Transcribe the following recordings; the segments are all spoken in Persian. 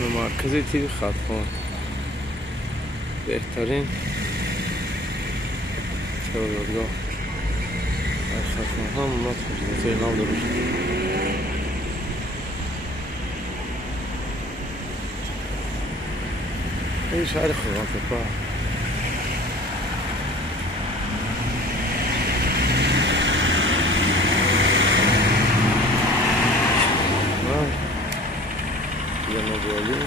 مرکز تیر خطخان بهترین سودادگاه در خطخان هم اومد زینال دروش این شهر خوران تپا جنوبی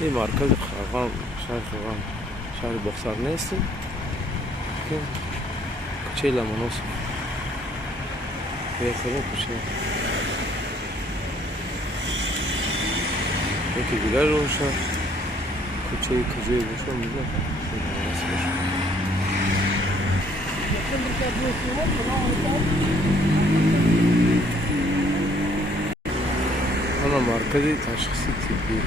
این مرکز خرقان شهر خرقان شهر بخسر نیستیم که کوچه لمنوس بهترین کوچه یکی دیگر روشن کوچه کزی روشن میگه انا مرکزی تشخیصی طبی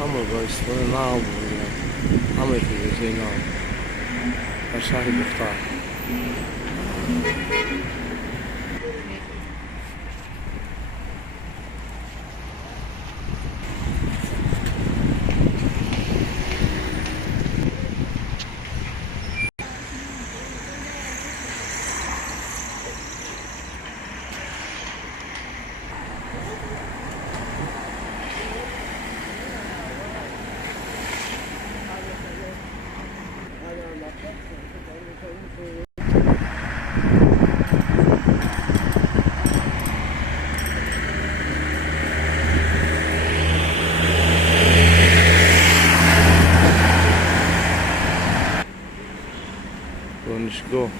همه با استفاده نام بودن همه توی نام در شهر بختار دانشگاه